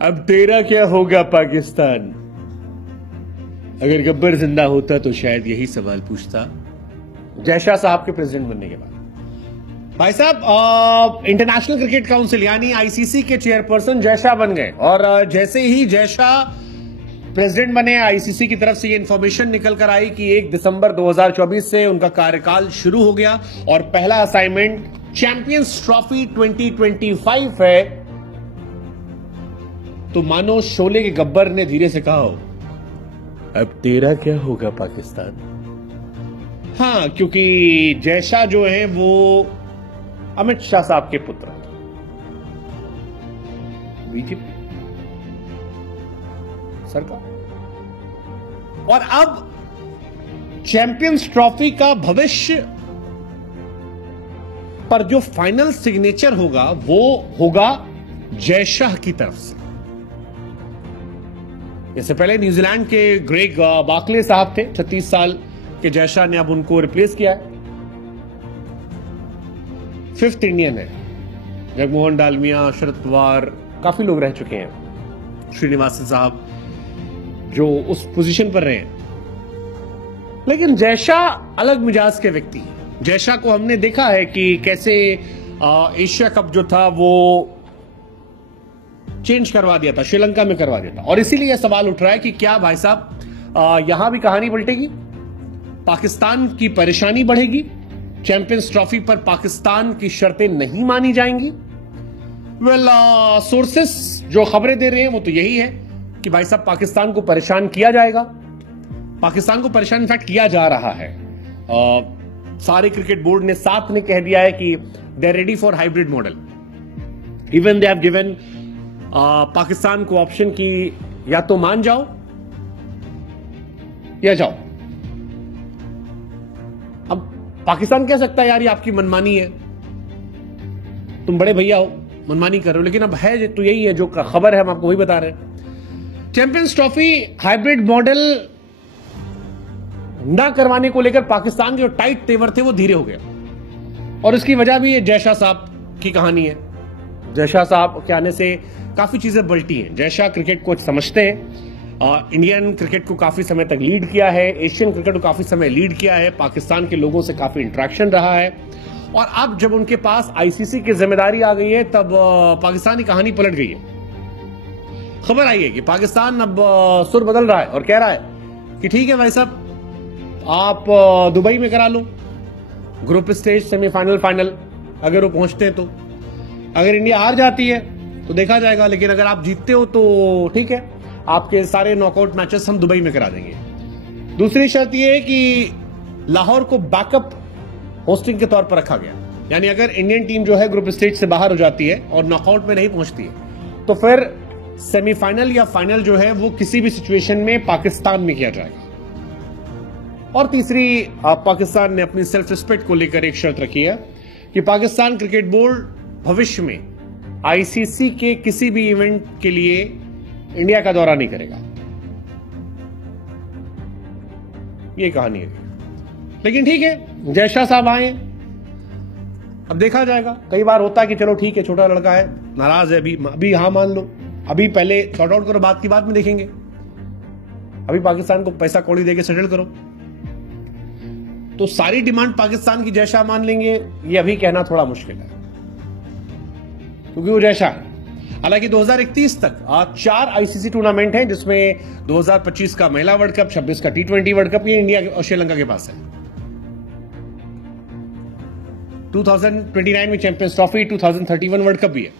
अब तेरा क्या होगा पाकिस्तान। अगर गब्बर जिंदा होता तो शायद यही सवाल पूछता जय शाह साहब के प्रेसिडेंट बनने के बाद। भाई साहब, इंटरनेशनल क्रिकेट काउंसिल यानी आईसीसी के चेयरपर्सन जय शाह बन गए और जैसे ही जय शाह प्रेसिडेंट बने, आईसीसी की तरफ से ये इंफॉर्मेशन निकल कर आई कि 1 दिसंबर 2024 से उनका कार्यकाल शुरू हो गया और पहला असाइनमेंट चैंपियंस ट्रॉफी 2025 है। तो मानो शोले के गब्बर ने धीरे से कहा हो, अब तेरा क्या होगा पाकिस्तान। हाँ, क्योंकि जय शाह जो है वो अमित शाह साहब के पुत्र बीजेपी सरकार। और अब चैंपियंस ट्रॉफी का भविष्य पर जो फाइनल सिग्नेचर होगा वो होगा जय शाह की तरफ से। इससे पहले न्यूजीलैंड के ग्रेग बार्कले साहब थे, 36 साल के जय शाह ने अब उनको रिप्लेस किया है। 5th इंडियन है। जगमोहन डालमिया, शरद पवार, काफी लोग रह चुके हैं। श्रीनिवासन साहब जो उस पोजीशन पर रहे हैं। लेकिन जय शाह अलग मिजाज के व्यक्ति हैं। जय शाह को हमने देखा है कि कैसे एशिया कप जो था वो चेंज करवा दिया था, श्रीलंका में करवा दिया था। और इसीलिए यह सवाल उठ रहा है कि क्या भाई साहब यहां भी कहानी पलटेगी, पाकिस्तान की परेशानी बढ़ेगी, चैंपियंस ट्रॉफी पर पाकिस्तान की शर्तें नहीं मानी जाएंगी। सोर्सेस जो खबरें दे रहे हैं वो तो यही है कि भाई साहब पाकिस्तान को परेशान किया जाएगा। पाकिस्तान को परेशान इनफैक्ट किया जा रहा है। सारे क्रिकेट बोर्ड ने साथ ने कह दिया है कि they are ready for hybrid model. Even they have given Pakistan को ऑप्शन की या तो मान जाओ या जाओ। अब पाकिस्तान कह सकता है यार ये आपकी मनमानी है, तुम बड़े भैया हो, मनमानी कर रहे हो। लेकिन अब है तो यही है, जो खबर है हम आपको वही बता रहे हैं। चैंपियंस ट्रॉफी हाइब्रिड मॉडल ना करवाने को लेकर पाकिस्तान के जो टाइट तेवर थे वो धीरे हो गया। और इसकी वजह भी जय शाह साहब की कहानी है। जय शाह साहब के आने से काफी चीजें पलटी हैं। जय शाह क्रिकेट को समझते हैं, इंडियन क्रिकेट को काफी समय तक लीड किया है, एशियन क्रिकेट को काफी समय लीड किया है, पाकिस्तान के लोगों से काफी इंटरेक्शन रहा है। और अब जब उनके पास आईसीसी की जिम्मेदारी आ गई है तब पाकिस्तान की कहानी पलट गई है। खबर आई है कि पाकिस्तान अब सुर बदल रहा है और कह रहा है कि ठीक है भाई साहब, आप दुबई में करा लो ग्रुप स्टेज, सेमीफाइनल, फाइनल अगर वो पहुंचते हैं तो। अगर इंडिया हार जाती है तो देखा जाएगा, लेकिन अगर आप जीतते हो तो ठीक है, आपके सारे नॉकआउट मैचेस हम दुबई में करा देंगे। दूसरी शर्त यह है कि लाहौर को बैकअप होस्टिंग के तौर पर रखा गया। यानी अगर इंडियन टीम जो है ग्रुप स्टेज से बाहर हो जाती है और नॉकआउट में नहीं पहुंचती है तो फिर सेमीफाइनल या फाइनल जो है वो किसी भी सिचुएशन में पाकिस्तान में किया जाएगा। और तीसरी, पाकिस्तान ने अपनी सेल्फ रिस्पेक्ट को लेकर एक शर्त रखी है कि पाकिस्तान क्रिकेट बोर्ड भविष्य में आईसीसी के किसी भी इवेंट के लिए इंडिया का दौरा नहीं करेगा। ये कहानी है। लेकिन ठीक है, जय शाह साहब आए, अब देखा जाएगा। कई बार होता है कि चलो ठीक है, छोटा लड़का है, नाराज है, अभी हाँ मान लो, अभी पहले सॉर्ट आउट करो, बात की बात में देखेंगे। अभी पाकिस्तान को पैसा कौड़ी देके सेटल करो। तो सारी डिमांड पाकिस्तान की जय शाह मान लेंगे, ये अभी कहना थोड़ा मुश्किल है, क्योंकि वो जय शाह है। हालांकि 2031 तक 4 आईसीसी टूर्नामेंट हैं, जिसमें 2025 का महिला वर्ल्ड कप, 26 का T20 वर्ल्ड कप, ये इंडिया और श्रीलंका के पास है। 2029 में चैंपियंस ट्रॉफी, 2031 वर्ल्ड कप भी है।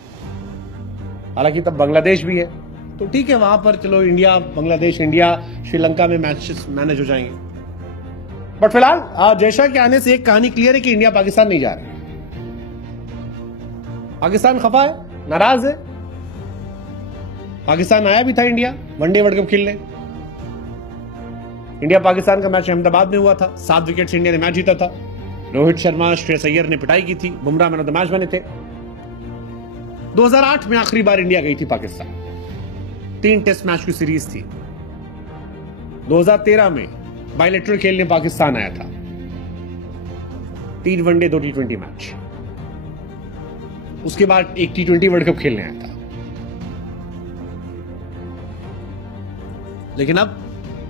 हालांकि तब बांग्लादेश भी है, तो ठीक है, वहां पर चलो इंडिया, बांग्लादेश, इंडिया, श्रीलंका में मैचेस मैनेज हो जाएंगे। बट फिलहाल जय शाह के आने से एक कहानी क्लियर है कि इंडिया पाकिस्तान नहीं जा रही। पाकिस्तान खफा है, नाराज है। पाकिस्तान आया भी था इंडिया वनडे वर्ल्ड कप खेलने। इंडिया पाकिस्तान का मैच अहमदाबाद में हुआ था, 7 विकेट से इंडिया ने मैच जीता था। रोहित शर्मा, श्रेयस अय्यर ने पिटाई की थी, Bumrah man of the match बने थे। 2008 में आखिरी बार इंडिया गई थी पाकिस्तान, 3 टेस्ट मैच की सीरीज थी। 2013 में बायलैटरल खेलने पाकिस्तान आया था, 3 वनडे 2 T20 मैच। उसके बाद एक T20 वर्ल्ड कप खेलने आया था। लेकिन अब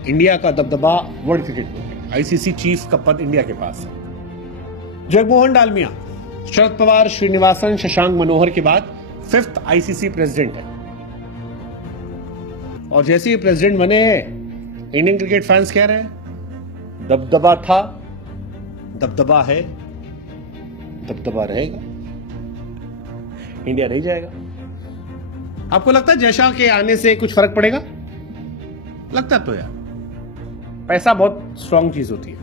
इंडिया का दबदबा वर्ल्ड क्रिकेट में है। आईसीसी चीफ का पद इंडिया के पास है। जगमोहन डालमिया शरद पवार, श्रीनिवासन, शशांक मनोहर के बाद 5th आईसीसी प्रेसिडेंट है। और जैसे ही प्रेसिडेंट बने हैं, इंडियन क्रिकेट फैंस कह रहे हैं दबदबा था, दबदबा है, दबदबा रहेगा, इंडिया रह जाएगा। आपको लगता है जयशाह के आने से कुछ फर्क पड़ेगा? लगता तो यार, पैसा बहुत स्ट्रांग चीज होती है।